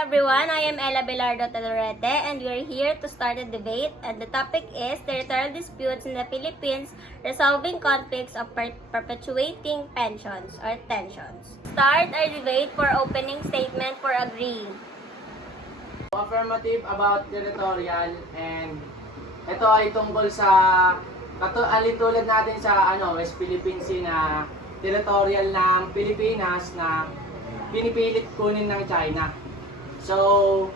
everyone, I am Ella Belardo Talorete and we are here to start a debate and the topic is territorial disputes in the Philippines, resolving conflicts of perpetuating pensions or tensions. Start our debate for opening statement for agreeing. Affirmative about territorial, and ito ay tungkol sa alitulad natin sa West Philippine Sea na territorial ng Pilipinas na pinipilit kunin ng China. So,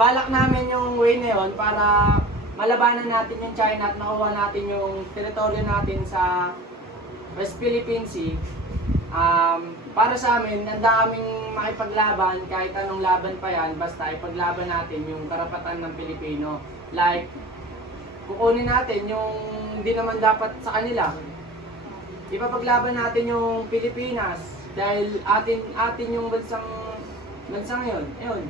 balak namin yung way na yun para malabanan natin yung China at makuha natin yung teritoryo natin sa West Philippine Sea. Para sa amin, ang daming makipaglaban, kahit anong laban pa yan, basta ipaglaban natin yung karapatan ng Pilipino. Like, kukunin natin yung hindi naman dapat sa kanila. Ipapaglaban natin yung Pilipinas dahil atin yung bansang yun. Ayun.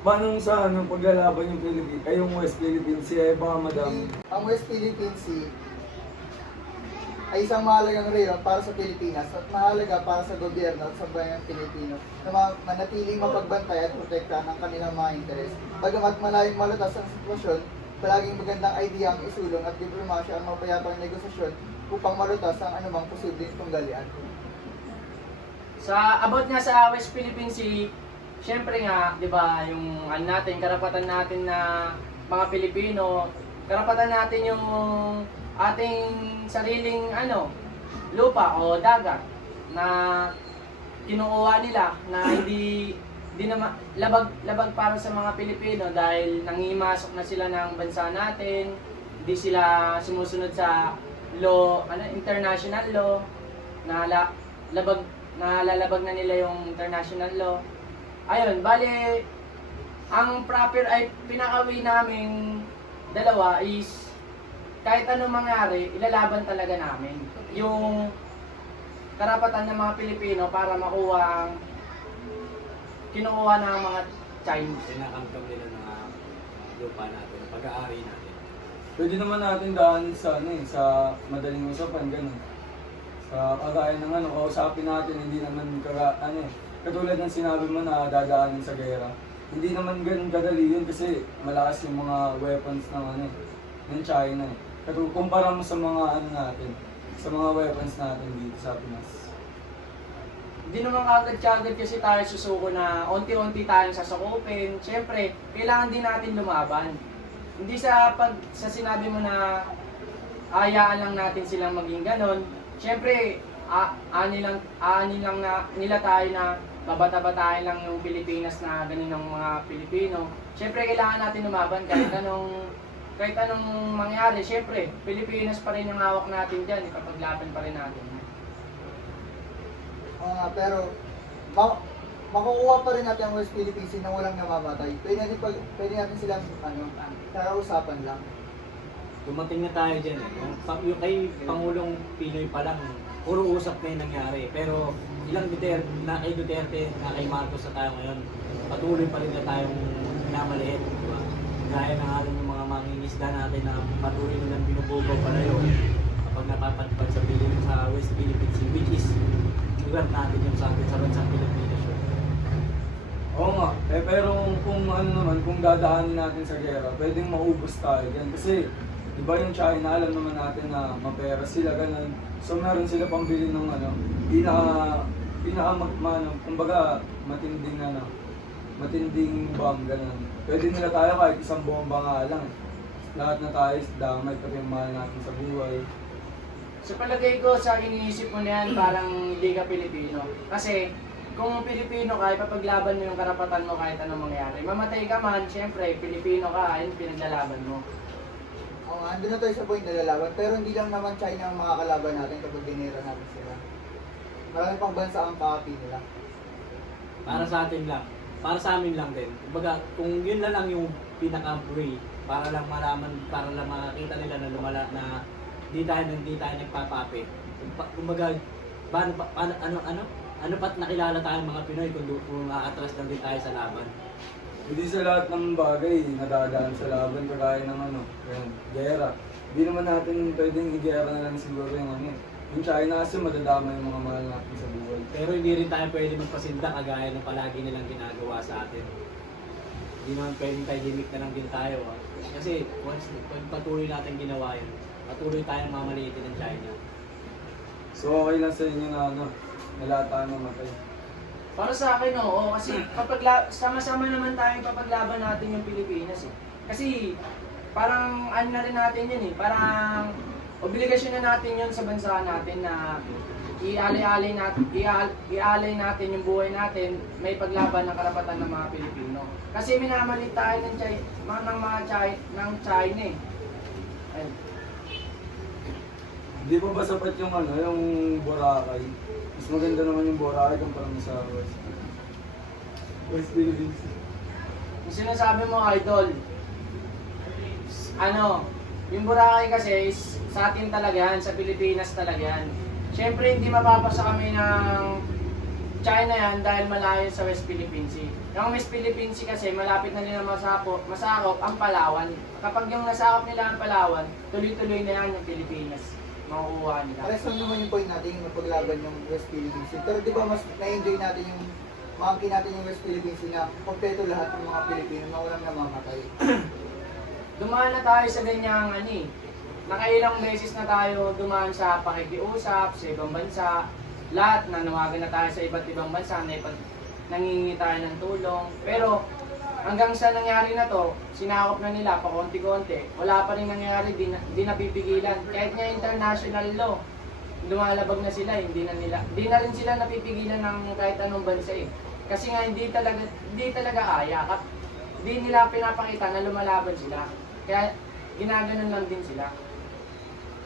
Paano sa paglalaban yung yung West Philippine Sea ay baka madami? Ang West Philippine Sea ay isang mahalagang reyon para sa Pilipinas at mahalaga para sa gobyerno at sa bayang Pilipino na manatiling mapagbantay at protektahan ang kanilang mga interes. Bagamat malayong malutas ang sitwasyon, palaging magandang idea ang isulong at diplomasya ang mapayapang negosasyon upang malutas ang anumang posibleng tunggalian. Sa abot nga sa West Philippine Sea, syempre nga, 'di ba, yung karapatan natin na mga Pilipino, karapatan natin yung ating sariling lupa o dagat na kinukuha nila na hindi na labag para sa mga Pilipino dahil nangimasok na sila ng bansa natin, hindi sila sumusunod sa law, international law na lalabag na nila yung international law. Ayun, bale, ang proper ay pinaka-way naming dalawa is kahit anong mangyari, ilalaban talaga namin yung karapatan ng mga Pilipino para makuha ang kinukuha ng mga Chinese. Sinakamkam nila ng lupa natin, pag-aari natin. Pwede naman natin daan sa sa madaling usapan, ganun. Sa kagaya ng kausapin natin, hindi naman katulad ng sinabi mo na dadaanin sa gera. Hindi naman ganun kadali yun kasi malakas yung mga weapons ng China. Kumpara mo sa mga sa mga weapons natin dito sa Pinas. Hindi naman kagad-kagad kasi tayo susuko na unti-unti tayong sasakupin. Siyempre, kailangan din natin lumaban. Hindi sa sinabi mo na hayaan lang natin silang maging ganon. Siyempre, ani lang na nila tayo na babata-batahin lang yung Pilipinas na ganun ng mga Pilipino. Siyempre, kailangan natin lumaban kahit anong mangyari. Siyempre, Pilipinas pa rin yung hawak natin dyan. Ipapaglaban pa rin natin. Pero makukuha pa rin natin ang West Philippine Sea na walang namamatay. Pwede natin silang kausapan lang. Dumating na tayo dyan yung kay Pangulong Pinoy pa lang, puro usap na yung nangyari. Pero kay Duterte, na kay Marcos na tayo ngayon, patuloy pa rin na tayong minamaliit. Diba? Gaya na nga rin yung mga mangingisda natin na patuloy nilang binubugaw pala yun kapag napapadpad sa West Philippine Sea, which is lugar natin yung sa bansang Pilipinas yun. Oo nga, pero kung dadaanin natin sa gera, pwedeng maubos tayo dyan. Kasi, di ba yung China, alam naman natin na mapera sila, ganun. So, meron sila pambili ng kumbaga, matinding bomb, ganun. Pwede nila tayo kahit isang bomba nga lang. Lahat na tayo, damay, pati yung mahal natin sa buhay. Sa palagay ko, sa iniisip mo na yan, parang hindi ka Pilipino. Kasi, kung Pilipino ka, ipapaglaban mo yung karapatan mo kahit anong mangyari. Mamatay ka man, syempre, Pilipino ka, ayun pinaglalaban mo. Oo nga, andun na tayo sa point na lalaban, pero hindi lang naman China ang makakalaban natin kapag dinera natin sila. Marami pang bansa ang kaapi nila. Para sa atin lang, para sa amin lang din. Kumbaga, kung yun na lang yung pinaka-way, para lang makakita nila na lumala na hindi tayo nagpapapi. Kumbaga, ano pat nakilala tayong mga Pinoy kung aatras lang din tayo sa laban. Hindi sa lahat ng bagay nadadaan sa laban kagaya ng gera. Hindi naman natin pwedeng i-gera na lang siguro yung Yung China kasi madadama yung mga mahal natin sa buhay. Pero hindi rin tayo pwede magpasinda kagaya ng palagi nilang ginagawa sa atin. Hindi naman pwedeng tahimik na lang din tayo. Kasi once pag patuloy natin ginawa yun, patuloy tayong mamaliitin ng China. So okay lang sa inyo na lahat tayo mamatay. Para sa akin, oo. Kasi sama-sama naman tayong papaglaban natin yung Pilipinas eh. Kasi parang ano na rin natin yun eh. Parang obligasyon na natin yun sa bansa natin na ialay natin yung buhay natin, may paglaban ng karapatan ng mga Pilipino. Kasi minamalit tayo ng China eh. Ayun. Hindi pa ba sapat yung yung Boracay? Mas maganda naman yung Boracay kumpara mo sa West Philippines. Yung sinasabi mo, idol, yung Boracay kasi is sa atin talaga yan, sa Pilipinas talaga yan. Siyempre, hindi mapapasa kami ng China yan dahil malayo sa West Philippine Sea. Yung West Philippine Sea kasi malapit na nila masakop ang Palawan. Kapag yung nasakop nila ang Palawan, tuloy-tuloy na yan yung Pilipinas. Makukuha nila. Pares lang naman yung point natin yung mapaglaban yung West Philippine Sea. Pero di ba mas na-enjoy natin yung maangkin natin yung West Philippine Sea na kompleto lahat ng mga Pilipino na walang namamatay. Dumaan na tayo sa ganyang nakailang beses na tayo dumaan sa pakikiusap sa ibang bansa. Lahat, nanawagan na tayo sa iba't ibang bansa na nangingi tayo ng tulong. Pero hanggang sa nangyari na to, sinakop na nila pa konti-konti. Wala pa rin nangyari, di napipigilan. Kahit nga international law, lumalabag na sila, di na rin sila napipigilan ng kahit anong bansa eh. Kasi nga hindi talaga aya. Hindi nila pinapakita na lumalaban sila. Kaya ginaganon lang din sila.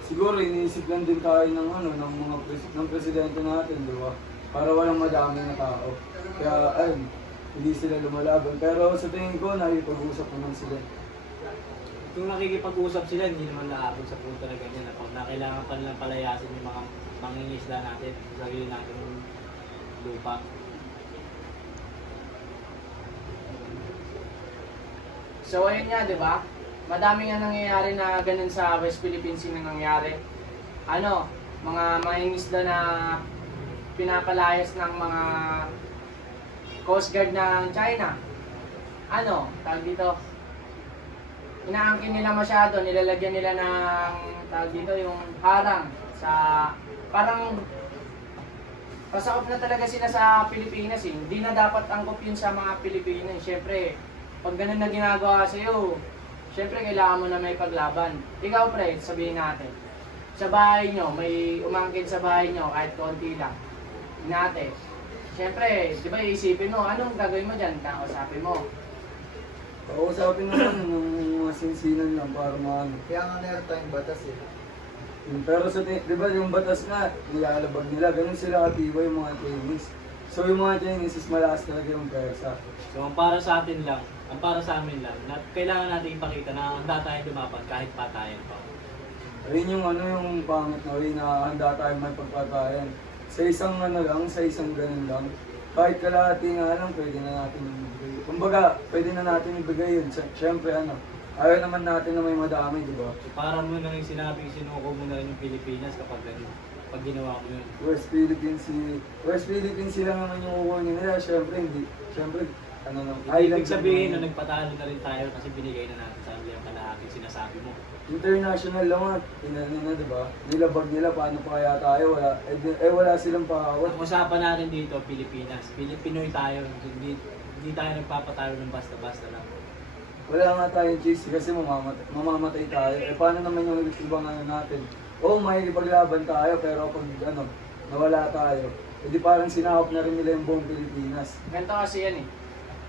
Siguro iniisip lang din tayo ng ng presidente natin, di ba? Para walang madami na tao. Kaya ayun, hindi sila lumalaban. Pero sa tingin ko, nakipag-usap naman sila. Kung nakikipag-usap sila, hindi naman naabot sa punto na ganyan na pag kailangan pa nilang palayasin yung mga mangingisda natin, sarili natin yung lupa. So ayun nga, di ba? Madami nga nangyayari na ganun sa West Philippine Sea na nangyari. Mga mangingisda na pinapalayas ng mga Coast Guard ng China. Tawag dito, inaangkin nila masyado, nilalagyan nila ng, tawag dito, yung harang sa, parang pasakop na talaga sila sa Pilipinas eh. Hindi na dapat angkop yun sa mga Pilipino. Siyempre, pag ganun na ginagawa sa'yo, siyempre kailangan mo na may paglaban. Ikaw pre, sabihin natin, sa bahay nyo, may umangkin sa bahay nyo, kahit konti lang. Natin. Siyempre, di ba iisipin mo, anong gagawin mo dyan? Kakausapin mo. Kausapin naman ng mga sinsinan lang para maano. Kaya nga meron tayong batas eh. Pero di ba yung batas nga, nilalabag nila, ganun sila katibay yung mga Chinese. So yung mga Chinese is malakas talaga yung persa. So ang para sa atin lang, ang para sa amin lang, na kailangan natin ipakita na handa tayo lumaban kahit patayan pa. Ayun yung yung pangit na way na handa tayo may pagpatayan. Sa isang sa isang ganun lang. Kahit kalahati nga lang, pwede na natin ibigay. Kumbaga, pwede na natin ibigay yun. Siyempre ayaw naman natin na may madami, di ba? So para mo na rin sinabi, sinuko mo na rin yung Pilipinas kapag pag ginawa mo yun. West Philippine Sea lang naman yung kukunin nila. Siyempre, hindi. Siyempre, Ibig sabihin na nagpatalo na rin tayo kasi binigay na natin sa kanila yung kalahating sinasabi mo. International lang nga, na, di ba? Nilabag nila, paano pa kaya tayo? Wala silang pakawat. Ang usapan natin dito, Pilipinas. Pinoy tayo, hindi tayo nagpapatalo ng basta-basta lang. Wala nga tayong cheese kasi mamamatay tayo. Paano naman yung ibang natin? May ipaglaban tayo pero pag nawala tayo, edi parang sinakop na rin nila yung buong Pilipinas. Ganito kasi yan eh.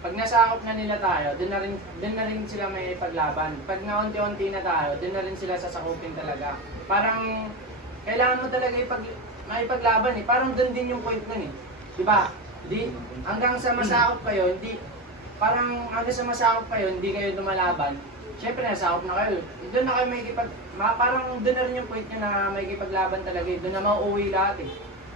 Pag nasakop na nila tayo, dun na rin sila may ipaglaban. Pag naunti-unti na tayo, dun na rin sila sasakupin talaga. Parang, kailangan mo talaga maipaglaban eh. Parang dun din yung point nun eh. Diba? Hanggang sa masakop kayo, hindi kayo lumalaban. Siyempre, nasakop na kayo. Doon na kayo parang doon na rin yung point nyo na may kipaglaban talaga eh. Doon na mauuwi lahat eh.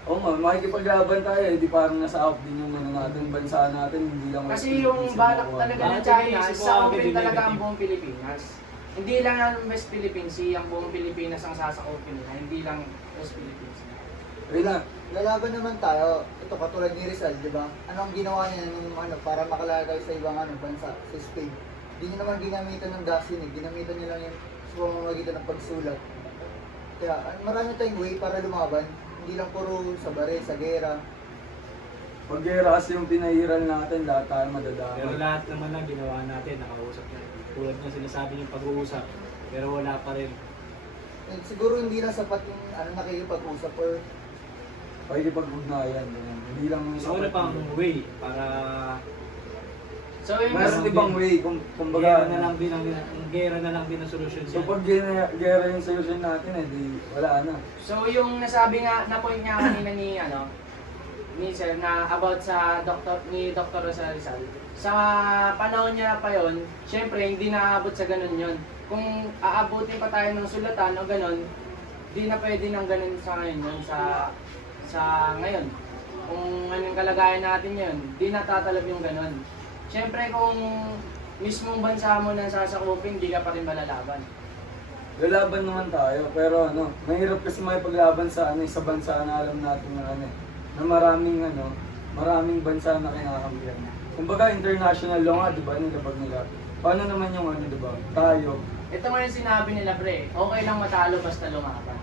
Oo nga, makikipaglaban tayo, di parang nasa-out din yung natin, bansa natin, hindi lang... Kasi yung balak talaga ng China, sasakupin talaga ang buong Pilipinas. Hindi lang ang West Philippine Sea, ang buong Pilipinas ang sasakupin nila, hindi lang West Philippine Sea. Ayun na. Lalaban naman tayo. Ito katulad ni Rizal, di ba? Anong ginawa niya nung para makalagay sa ibang bansa, sa Spain? Hindi niya naman ginamitan ng gasinig, ginamitan niya lang yung sa pamamagitan ng pagsulat. Kaya marami tayong way para lumaban. Hindi lang puro sa bare, sa gera. Pag gera kasi yung pinahiral natin, lahat tayo madadamay. Pero lahat naman lang ginawa natin, nakausap na. Tulad ng sinasabi yung pag-uusap, pero wala pa rin. And siguro hindi lang sapat yung nakikipag-usap or Pwede pag-ugnayan. Ganyan. Hindi lang yung So wala pang way para So yung Meron ibang way, gera kumbaga, na lang din ang gera na lang din ang solusyon so dyan. pag gera yung solusyon natin, di wala na. So yung nasabi nga na point niya kanina ni Sir na about sa Dr. Rosa Rizal. Sa panahon niya pa yon, syempre hindi naaabot sa ganun yon. Kung aabutin pa tayo ng sulatan o ganun, di na pwede ng ganun sa ngayon yun, sa ngayon. Kung anong kalagayan natin yun, di natatalab yung ganun. Syempre kung mismong bansa mo nang sasakupin, di ka pa rin malalaban. Lalaban naman tayo, pero mahirap kasi makipaglaban sa sa bansa na alam natin na na maraming bansa na kinakampihan. Kumbaga international law nga, di ba, nilabag nila. Paano naman yung di ba, tayo? Ito nga yung sinabi nila, pre, okay lang matalo basta lumaban.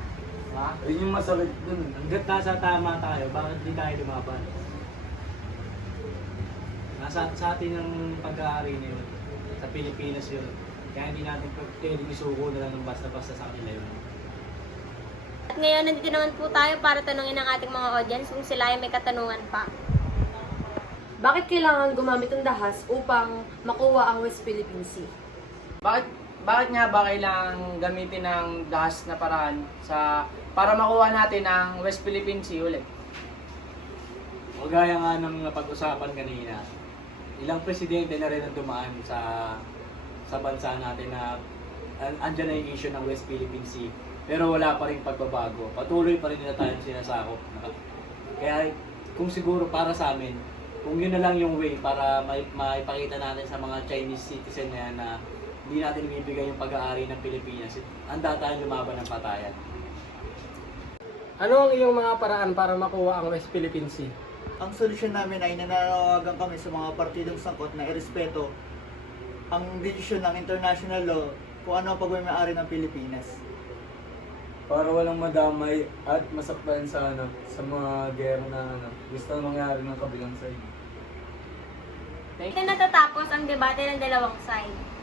Diba? Yun yung masakit dun. Hanggat nasa tama tayo, bakit di tayo lumaban? Nasa sa atin ang pag-aari na yun. Sa Pilipinas yun. Kaya hindi natin pwedeng isuko na lang ng basta-basta sa kanila yun. At ngayon, nandito naman po tayo para tanungin ang ating mga audience kung sila ay may katanungan pa. Bakit kailangan gumamit ng dahas upang makuha ang West Philippine Sea? Bakit nga ba kailangang gamitin ng dahas na paraan para makuha natin ang West Philippine Sea ulit? O gaya nga ng napag-usapan kanina, ilang presidente na rin ang dumaan sa bansa natin na andyan na yung issue ng West Philippine Sea. Pero wala pa rin pagbabago. Patuloy pa rin nila tayong sinasakop. Kaya kung siguro para sa amin, kung yun na lang yung way para maipakita natin sa mga Chinese citizen na yan na hindi natin ibibigay yung pag-aari ng Pilipinas, handa tayong lumaban ng patayan. Ano ang iyong mga paraan para makuha ang West Philippine Sea? ang solusyon namin ay nananawagan kami sa mga partidong sangkot na irespeto ang desisyon ng international law kung ano ang pagmamayari ng Pilipinas. Para walang madamay at masaktan sa sa mga gera na gusto mangyari ng kabilang side. Dito natatapos ang debate ng dalawang side.